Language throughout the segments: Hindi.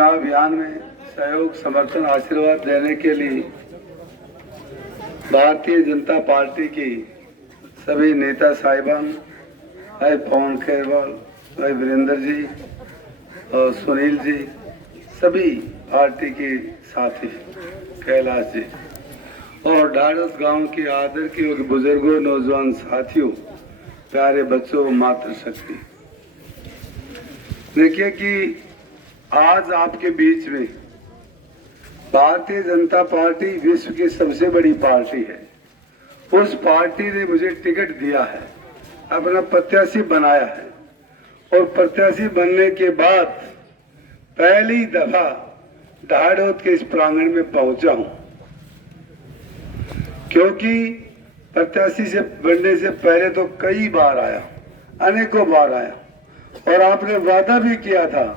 चुनाव अभियान में सहयोग, समर्थन, आशीर्वाद देने के लिए भारतीय जनता पार्टी की सभी नेता साहिबान, भाई पवन खेरवाल, भाई वीरेंद्र जी और सुनील जी, सभी पार्टी के साथी, कैलाश जी और ढाढ़स गांव के आदर की बुजुर्गों, नौजवान साथियों, प्यारे बच्चों, मातृशक्ति, देखिए कि आज आपके बीच में भारतीय जनता पार्टी विश्व की सबसे बड़ी पार्टी है। उस पार्टी ने मुझे टिकट दिया है, अपना प्रत्याशी बनाया है और प्रत्याशी बनने के बाद पहली दफा ढाढ़ौत के इस प्रांगण में पहुंचा हूं, क्योंकि प्रत्याशी से बनने से पहले तो कई बार आया, अनेकों बार आया और आपने वादा भी किया था,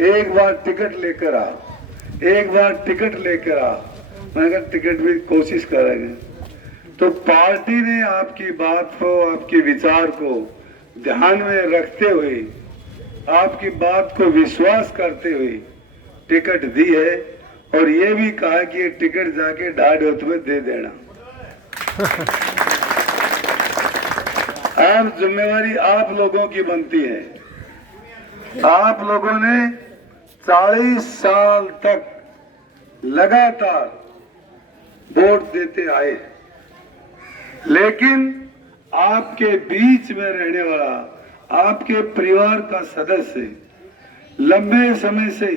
एक बार टिकट लेकर आ, एक बार टिकट लेकर आ। मैंने कहा टिकट भी कोशिश करेंगे। तो पार्टी ने आपकी बात को, आपके विचार को ध्यान में रखते हुए, आपकी बात को विश्वास करते हुए टिकट दी है और ये भी कहा कि ये टिकट जाके ढाढ़ौत में दे देना। अब जिम्मेवारी आप लोगों की बनती है। आप लोगों ने 40 साल तक लगातार वोट देते आए, लेकिन आपके बीच में रहने वाला आपके परिवार का सदस्य लंबे समय से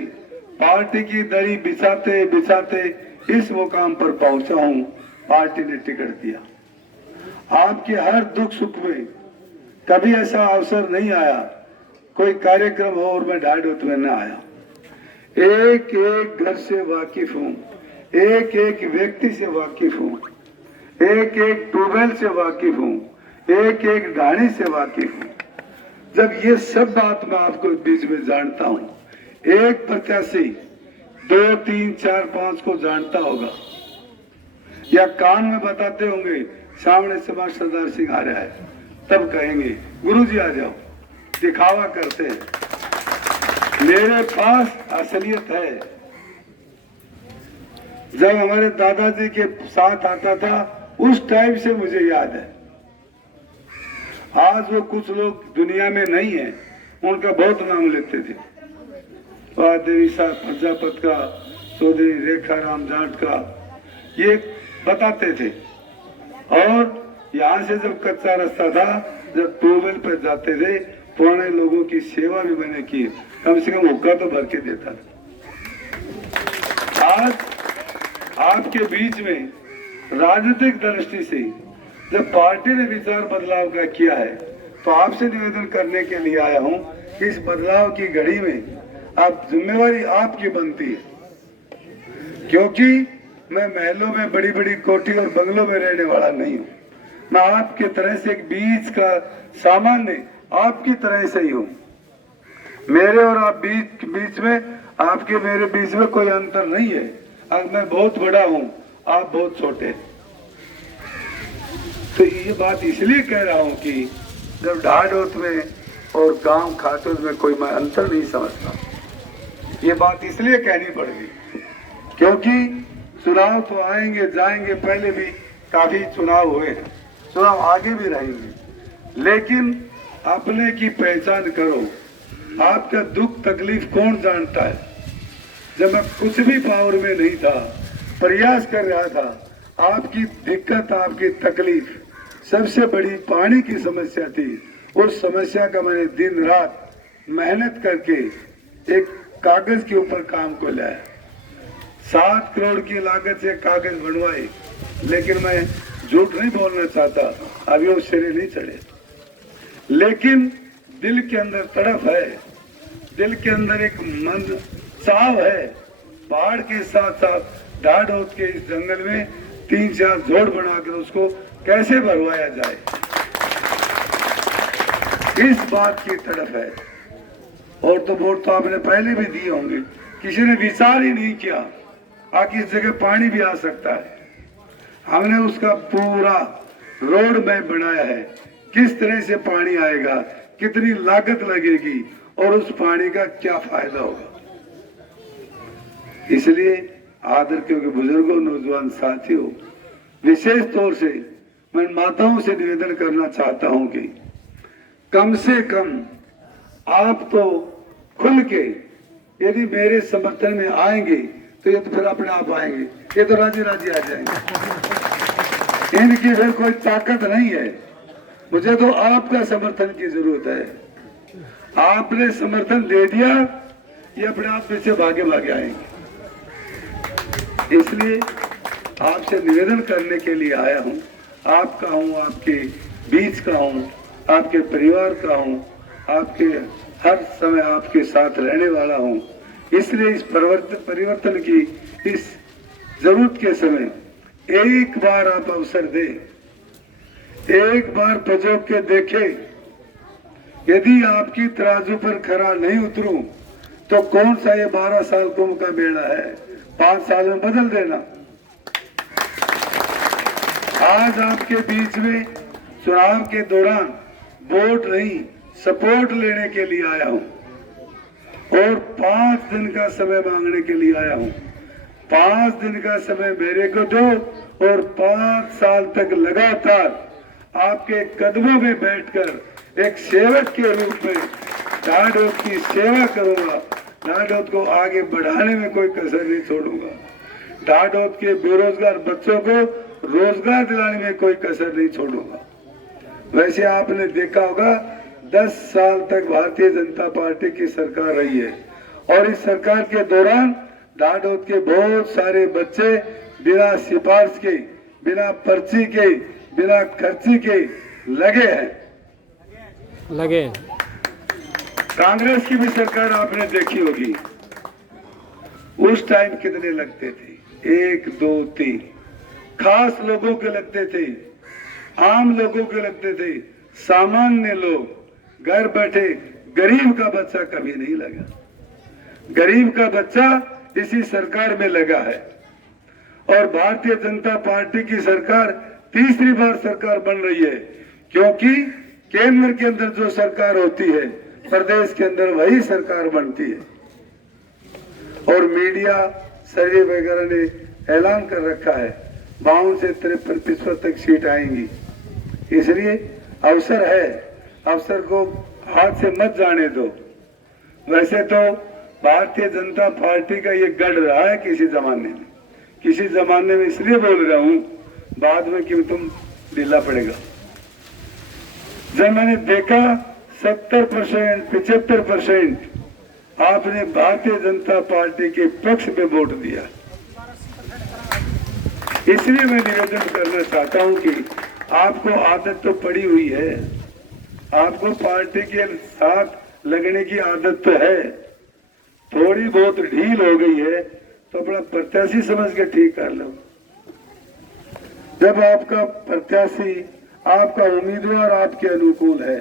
पार्टी की दरी बिछाते बिछाते इस मुकाम पर पहुंचा हूं। पार्टी ने टिकट दिया। आपके हर दुख सुख में कभी ऐसा अवसर नहीं आया, कोई कार्यक्रम हो और मैं ढाढ़ौत में न आया। एक एक घर से वाकिफ हूँ, एक एक व्यक्ति से वाकिफ हूँ, एक एक ट्यूबवेल से वाकिफ हूँ, एक एक ढाणी से वाकिफ हूँ। जब ये सब बात मैं आपको बीच में जानता हूँ, एक प्रत्याशी 2, 3, 4, 5 को जानता होगा या कान में बताते होंगे सामने से मां सरदार सिंह आ रहा है, तब कहेंगे गुरुजी आ जाओ, दिखावा करते हैं। मेरे पास असलियत है। जब हमारे दादाजी के साथ आता था उस टाइम से मुझे याद है। आज वो कुछ लोग दुनिया में नहीं है, उनका बहुत नाम लेते थे, देवी साहब प्रजापत का, चौधरी रेखा राम जाट का, ये बताते थे। और यहाँ से जब कच्चा रास्ता था, जब ट्यूबवेल पर जाते थे, पुराने लोगों की सेवा भी मैंने की, कम से कम हुक्का तो भर के देता था। आज आपके बीच में राजनीतिक दृष्टि से जब पार्टी ने विचार बदलाव का किया है, तो आपसे निवेदन करने के लिए आया हूं कि इस बदलाव की घड़ी में आप जिम्मेवारी आपकी बनती है, क्योंकि मैं महलों में बड़ी बड़ी कोठी और बंगलों में रहने वाला नहीं हूँ। मैं आपके तरह से एक बीच का सामान्य आपकी तरह से ही हूँ। मेरे और आप बीच में, आपके मेरे बीच में कोई अंतर नहीं है। अब मैं बहुत बड़ा हूँ, आप बहुत छोटे। तो ये बात इसलिए कह रहा हूँ कि जब ढाढ़ौत में और गांव खातून में कोई मैं अंतर नहीं समझता। ये बात इसलिए कहनी पड़ गई क्योंकि चुनाव तो आएंगे जाएंगे, पहले भी काफी चुनाव हुए हैं, चुनाव आगे भी रहेंगे, लेकिन अपने की पहचान करो। आपका दुख तकलीफ कौन जानता है? जब मैं कुछ भी पावर में नहीं था, प्रयास कर रहा था, आपकी दिक्कत, आपकी तकलीफ सबसे बड़ी पानी की समस्या थी। उस समस्या का मैंने दिन रात मेहनत करके एक कागज के ऊपर काम को लाया। 7 करोड़ की लागत से कागज बनवाए, लेकिन मैं झूठ नहीं बोलना चाहता, अभी वो सिरे नहीं चढ़े, लेकिन दिल के अंदर तड़प है, दिल के अंदर एक मन चाव है। पहाड़ के साथ साथ ढाढ़ौत के इस जंगल में 3-4 जोड़ बनाकर उसको कैसे भरवाया जाए, इस बात की तड़प है। और तो वोट तो आपने पहले भी दिए होंगे, किसी ने विचार ही नहीं किया आखिर इस जगह पानी भी आ सकता है। हमने उसका पूरा रोड मैप बनाया है, किस तरह से पानी आएगा, कितनी लागत लगेगी और उस पानी का क्या फायदा होगा। इसलिए आदर के बुजुर्गों, नौजवान साथियों, विशेष तौर से मैं माताओं से निवेदन करना चाहता हूं कि कम से कम आप तो खुल के यदि मेरे समर्थन में आएंगे तो ये तो फिर अपने आप आएंगे, ये तो राजी राजी आ जाएंगे। इनकी फिर कोई ताकत नहीं है, मुझे तो आपका समर्थन की जरूरत है। आपने समर्थन दे दिया, ये अपने आप पीछे भागे भागे आएंगे। इसलिए आपसे निवेदन करने के लिए आया हूं, आपका हूं, आपके बीच का हूं, आपके परिवार का हूं, आपके हर समय आपके साथ रहने वाला हूं। इसलिए इस परिवर्तन की इस जरूरत के समय एक बार आप अवसर दें, एक बार पजो के देखें। यदि आपकी तराजू पर खरा नहीं उतरूं तो कौन सा ये 12 साल कुंभ का बेड़ा है, 5 साल में बदल देना। आज आपके बीच में चुनाव के दौरान वोट नहीं, सपोर्ट लेने के लिए आया हूं और 5 दिन का समय मांगने के लिए आया हूं। 5 दिन का समय मेरे को दो और 5 साल तक लगातार आपके कदमों में बैठकर एक सेवक के रूप में डाढौत की सेवा करूंगा। डाढौत को आगे बढ़ाने में कोई कसर नहीं छोड़ूंगा। डाढौत के बेरोजगार बच्चों को रोजगार दिलाने में कोई कसर नहीं छोड़ूंगा। वैसे आपने देखा होगा 10 साल तक भारतीय जनता पार्टी की सरकार रही है और इस सरकार के दौरान डाढौत के बहुत सारे बच्चे बिना सिफारिश के, बिना पर्ची के, बिना खर्ची के लगे हैं। कांग्रेस की भी सरकार आपने देखी होगी, उस टाइम कितने लगते थे? 1, 2, 3 खास लोगों के लगते थे, आम लोगों के लगते थे, सामान्य लोग घर बैठे। गरीब का बच्चा कभी नहीं लगा। गरीब का बच्चा इसी सरकार में लगा है और भारतीय जनता पार्टी की सरकार तीसरी बार सरकार बन रही है, क्योंकि केंद्र के अंदर जो सरकार होती है प्रदेश के अंदर वही सरकार बनती है। और मीडिया सर्वे वगैरह ने ऐलान कर रखा है 52 से 53% तक सीट आएंगी। इसलिए अवसर है, अवसर को हाथ से मत जाने दो। वैसे तो भारतीय जनता पार्टी का ये गढ़ रहा है किसी जमाने में इसलिए बोल रहा हूं, बाद में क्यों तुम ढीला पड़ेगा। जब मैंने देखा 70%, 75% आपने भारतीय जनता पार्टी के पक्ष में वोट दिया, इसलिए मैं निवेदन करना चाहता हूं कि आपको आदत तो पड़ी हुई है, आपको पार्टी के साथ लगने की आदत तो है, थोड़ी बहुत ढील हो गई है तो अपना प्रत्याशी समझ के ठीक कर लो। जब आपका प्रत्याशी, आपका उम्मीदवार आपके अनुकूल है,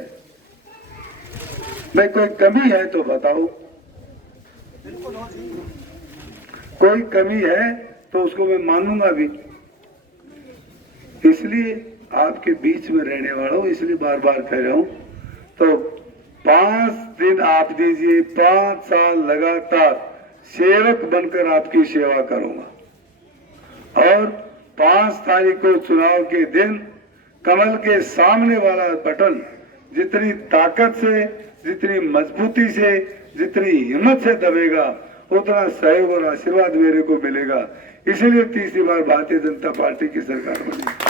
भाई कोई कमी है तो बताओ, कोई कमी है तो उसको मैं मानूंगा भी। इसलिए आपके बीच में रहने वाला हूं, इसलिए बार बार कह रहा हूं। तो 5 दिन आप दीजिए, 5 साल लगातार सेवक बनकर आपकी सेवा करूंगा और 5 तारीख को चुनाव के दिन कमल के सामने वाला बटन जितनी ताकत से, जितनी मजबूती से, जितनी हिम्मत से दबेगा उतना सहयोग और आशीर्वाद मेरे को मिलेगा। इसीलिए तीसरी बार भारतीय जनता पार्टी की सरकार बनी।